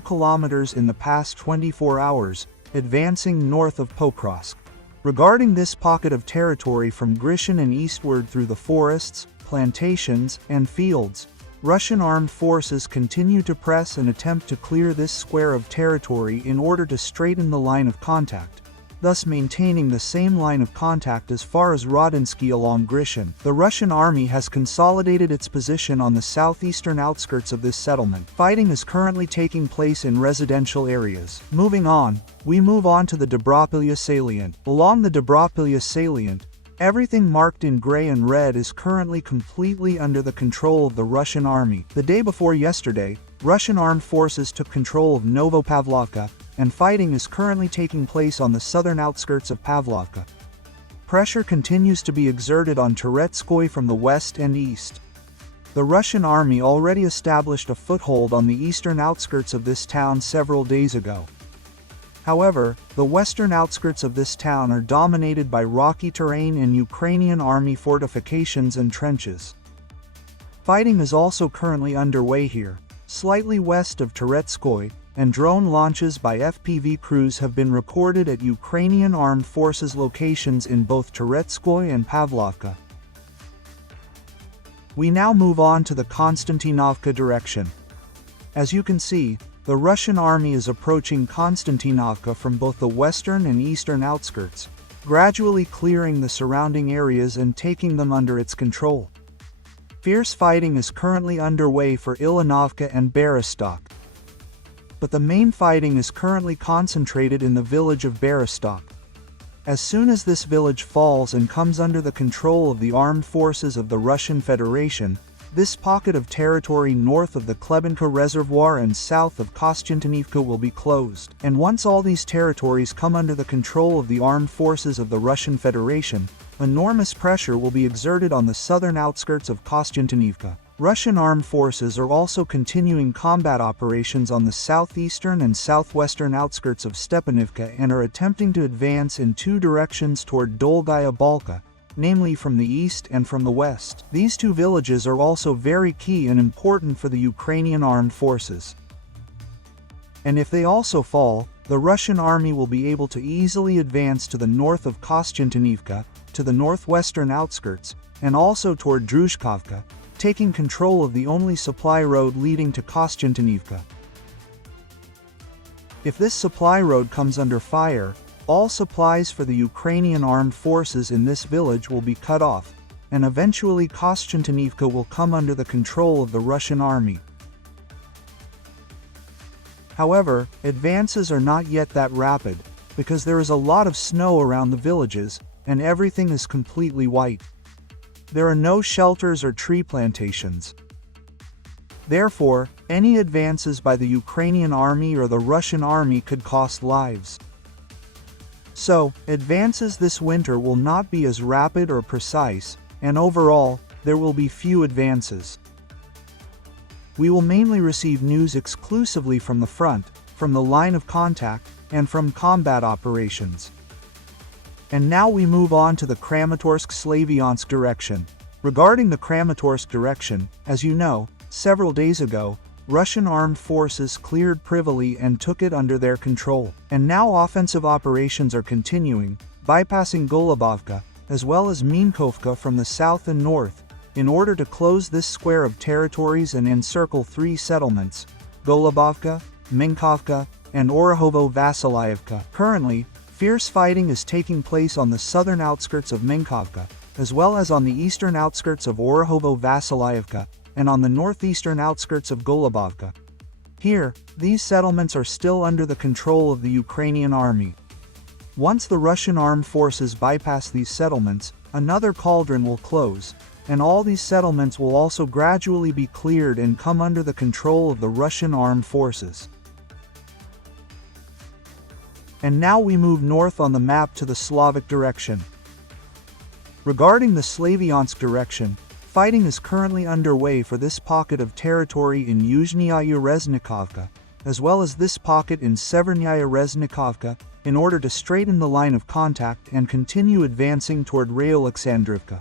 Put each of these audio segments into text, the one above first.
kilometers in the past 24 hours, advancing north of Pokrovsk. Regarding this pocket of territory from Grishin and eastward through the forests, plantations, and fields, Russian armed forces continue to press and attempt to clear this square of territory in order to straighten the line of contact, thus maintaining the same line of contact as far as Rodinsky along Grishin. The Russian army has consolidated its position on the southeastern outskirts of this settlement. Fighting is currently taking place in residential areas. Moving on, we move on to the Dobropilya salient. Along the Dobropilya salient, everything marked in gray and red is currently completely under the control of the Russian army. The day before yesterday, Russian armed forces took control of Novopavlovka, and fighting is currently taking place on the southern outskirts of Pavlovka. Pressure continues to be exerted on Terezhskoye from the west and east. The Russian army already established a foothold on the eastern outskirts of this town several days ago. However, the western outskirts of this town are dominated by rocky terrain and Ukrainian army fortifications and trenches. Fighting is also currently underway here, slightly west of Terezhskoye, and drone launches by FPV crews have been recorded at Ukrainian armed forces locations in both Terezhskoye and Pavlovka. We now move on to the Konstantinovka direction. As you can see, the Russian army is approaching Konstantinovka from both the western and eastern outskirts, gradually clearing the surrounding areas and taking them under its control. Fierce fighting is currently underway for Ilanovka and Berostok, but the main fighting is currently concentrated in the village of Berostok. As soon as this village falls and comes under the control of the armed forces of the Russian Federation, this pocket of territory north of the Klebenka Reservoir and south of Konstantinivka will be closed. And once all these territories come under the control of the armed forces of the Russian Federation, enormous pressure will be exerted on the southern outskirts of Konstantinivka. Russian armed forces are also continuing combat operations on the southeastern and southwestern outskirts of Stepanivka and are attempting to advance in two directions toward Dolgaya Balka, namely from the east and from the west. These two villages are also very key and important for the Ukrainian armed forces. And if they also fall, the Russian army will be able to easily advance to the north of Konstantinivka, to the northwestern outskirts, and also toward Druzhkovka, taking control of the only supply road leading to Konstantinivka. If this supply road comes under fire, all supplies for the Ukrainian armed forces in this village will be cut off, and eventually Konstantinivka will come under the control of the Russian army. However, advances are not yet that rapid, because there is a lot of snow around the villages, and everything is completely white. There are no shelters or tree plantations. Therefore, any advances by the Ukrainian army or the Russian army could cost lives. So, advances this winter will not be as rapid or precise, and overall, there will be few advances. We will mainly receive news exclusively from the front, from the line of contact, and from combat operations. And now we move on to the Kramatorsk-Slavyansk direction. Regarding the Kramatorsk direction, as you know, several days ago, Russian armed forces cleared Privoli and took it under their control. And now offensive operations are continuing, bypassing Golubovka, as well as Minkovka from the south and north, in order to close this square of territories and encircle three settlements, Golubovka, Minkovka, and Orahovo-Vasilyevka. Currently, fierce fighting is taking place on the southern outskirts of Minkovka, as well as on the eastern outskirts of Orahovo-Vasilyevka, and on the northeastern outskirts of Golubovka. Here, these settlements are still under the control of the Ukrainian army. Once the Russian armed forces bypass these settlements, another cauldron will close, and all these settlements will also gradually be cleared and come under the control of the Russian armed forces. And now we move north on the map to the Slavic direction. Regarding the Slavyansk direction, fighting is currently underway for this pocket of territory in Yuzhnyaya Reznikovka, as well as this pocket in Severnyaya Reznikovka, in order to straighten the line of contact and continue advancing toward Rayolexandrivka.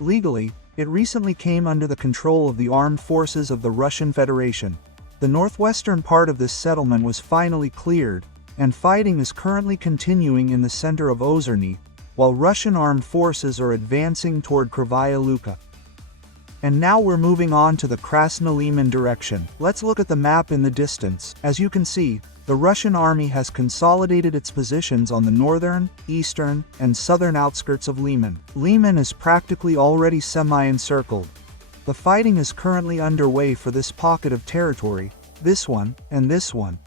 Legally, it recently came under the control of the armed forces of the Russian Federation. The northwestern part of this settlement was finally cleared, and fighting is currently continuing in the center of Ozerny, while Russian armed forces are advancing toward Krivaya Luka. And now we're moving on to the Krasnolyman direction. Let's look at the map in the distance. As you can see, the Russian army has consolidated its positions on the northern, eastern, and southern outskirts of Lyman. Lyman is practically already semi-encircled. The fighting is currently underway for this pocket of territory, this one, and this one.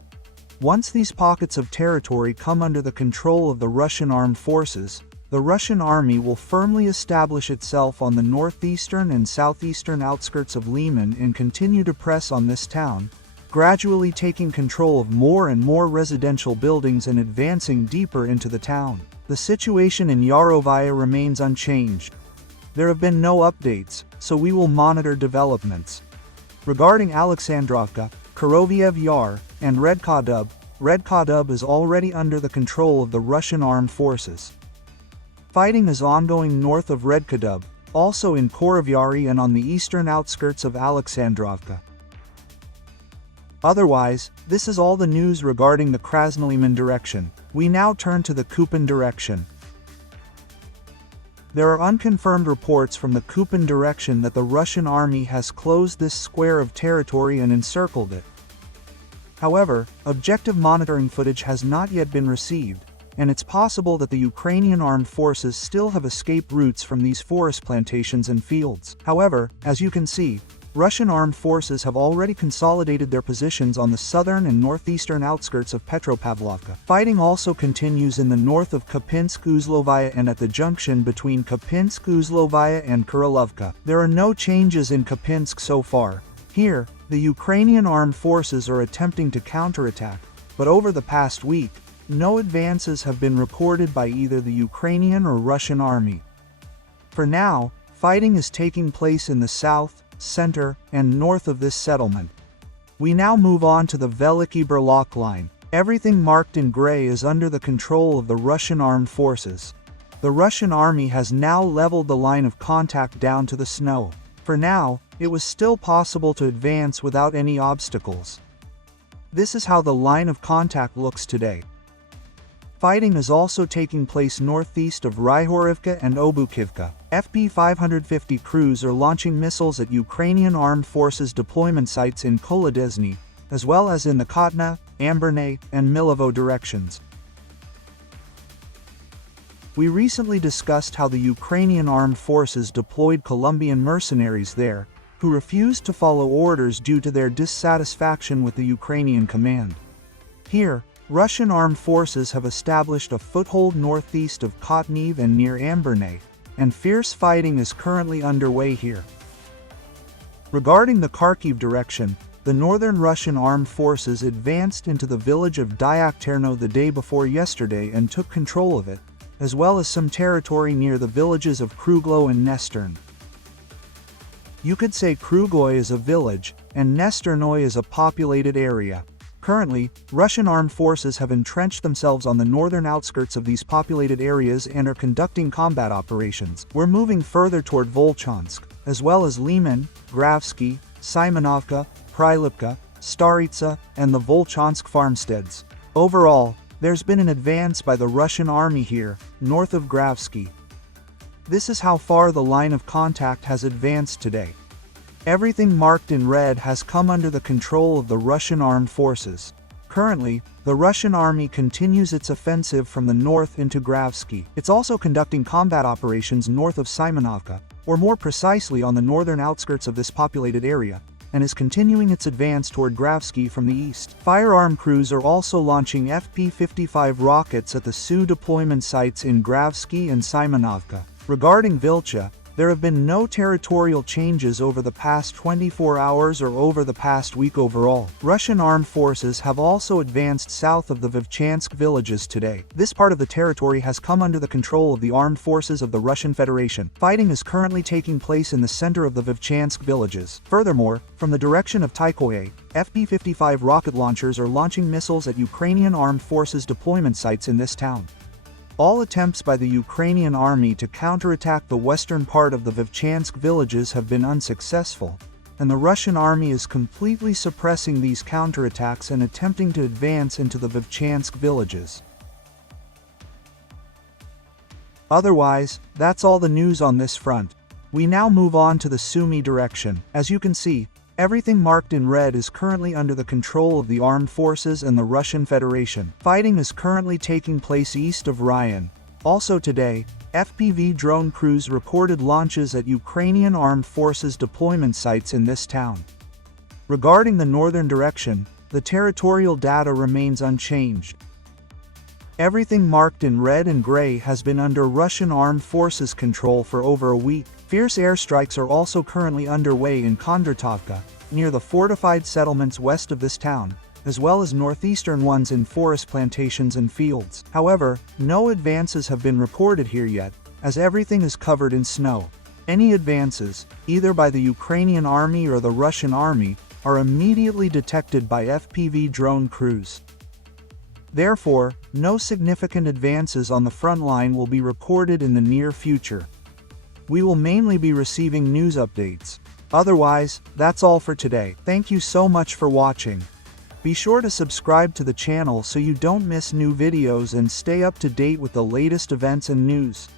Once these pockets of territory come under the control of the Russian armed forces, the Russian army will firmly establish itself on the northeastern and southeastern outskirts of Lyman and continue to press on this town, gradually taking control of more and more residential buildings and advancing deeper into the town. The situation in Yarovaya remains unchanged. There have been no updates, so we will monitor developments. Regarding Alexandrovka, Koroviev Yar, and Redkadub is already under the control of the Russian armed forces. Fighting is ongoing north of Redkadub, also in Korovyari and on the eastern outskirts of Alexandrovka. Otherwise, this is all the news regarding the Krasnolyman direction. We now turn to the Kupin direction. There are unconfirmed reports from the Kupin direction that the Russian army has closed this square of territory and encircled it. However, objective monitoring footage has not yet been received, and it's possible that the Ukrainian armed forces still have escape routes from these forest plantations and fields. However, as you can see, Russian armed forces have already consolidated their positions on the southern and northeastern outskirts of Petropavlovka. Fighting also continues in the north of Kapinsk-Uzlovaya and at the junction between Kapinsk-Uzlovaya and Kurilovka. There are no changes in Kapinsk so far. Here, the Ukrainian armed forces are attempting to counterattack, but over the past week, no advances have been recorded by either the Ukrainian or Russian army. For now, fighting is taking place in the south, center, and north of this settlement. We now move on to the Veliki Burlak line. Everything marked in gray is under the control of the Russian armed forces. The Russian army has now leveled the line of contact down to the snow. For now, it was still possible to advance without any obstacles. This is how the line of contact looks today. Fighting is also taking place northeast of Ryhorivka and Obukivka. FP-550 crews are launching missiles at Ukrainian armed forces deployment sites in Kolodezny, as well as in the Kotna, Ambernay, and Milovo directions. We recently discussed how the Ukrainian armed forces deployed Colombian mercenaries there, who refused to follow orders due to their dissatisfaction with the Ukrainian command. Here, Russian armed forces have established a foothold northeast of Kotnev and near Ambernay, and fierce fighting is currently underway here. Regarding the Kharkiv direction, the northern Russian armed forces advanced into the village of Dyakterno the day before yesterday and took control of it, as well as some territory near the villages of Kruglo and Nestern. You could say Krugoy is a village, and Nesternoy is a populated area. Currently, Russian armed forces have entrenched themselves on the northern outskirts of these populated areas and are conducting combat operations. We're moving further toward Volchansk, as well as Lyman, Gravsky, Simonovka, Prilipka, Staritsa, and the Volchansk farmsteads. Overall, there's been an advance by the Russian army here, north of Gravsky. This is how far the line of contact has advanced today. Everything marked in red has come under the control of the Russian armed forces. Currently, the Russian army continues its offensive from the north into Gravsky. It's also conducting combat operations north of Simonovka, or more precisely on the northern outskirts of this populated area, and is continuing its advance toward Gravsky from the east. Firearm crews are also launching FP-55 rockets at the Sioux deployment sites in Gravsky and Simonovka. Regarding Vilcha, there have been no territorial changes over the past 24 hours or over the past week overall. Russian armed forces have also advanced south of the Vivchansk villages today. This part of the territory has come under the control of the armed forces of the Russian Federation. Fighting is currently taking place in the center of the Vivchansk villages. Furthermore, from the direction of Taikoye, FP-55 rocket launchers are launching missiles at Ukrainian armed forces deployment sites in this town. All attempts by the Ukrainian army to counterattack the western part of the Vivchansk villages have been unsuccessful. and the Russian army is completely suppressing these counterattacks and attempting to advance into the Vovchansk villages. Otherwise, that's all the news on this front. We now move on to the Sumy direction. As you can see, everything marked in red is currently under the control of the armed forces and the Russian Federation. Fighting is currently taking place east of Ryan. Also today, FPV drone crews reported launches at Ukrainian armed forces deployment sites in this town. Regarding the northern direction, the territorial data remains unchanged. Everything marked in red and gray has been under Russian armed forces control for over a week. Fierce airstrikes are also currently underway in Kondratovka, near the fortified settlements west of this town, as well as northeastern ones in forest plantations and fields. However, no advances have been reported here yet, as everything is covered in snow. Any advances, either by the Ukrainian army or the Russian army, are immediately detected by FPV drone crews. Therefore, no significant advances on the front line will be reported in the near future. We will mainly be receiving news updates. Otherwise, that's all for today. Thank you so much for watching. Be sure to subscribe to the channel so you don't miss new videos and stay up to date with the latest events and news.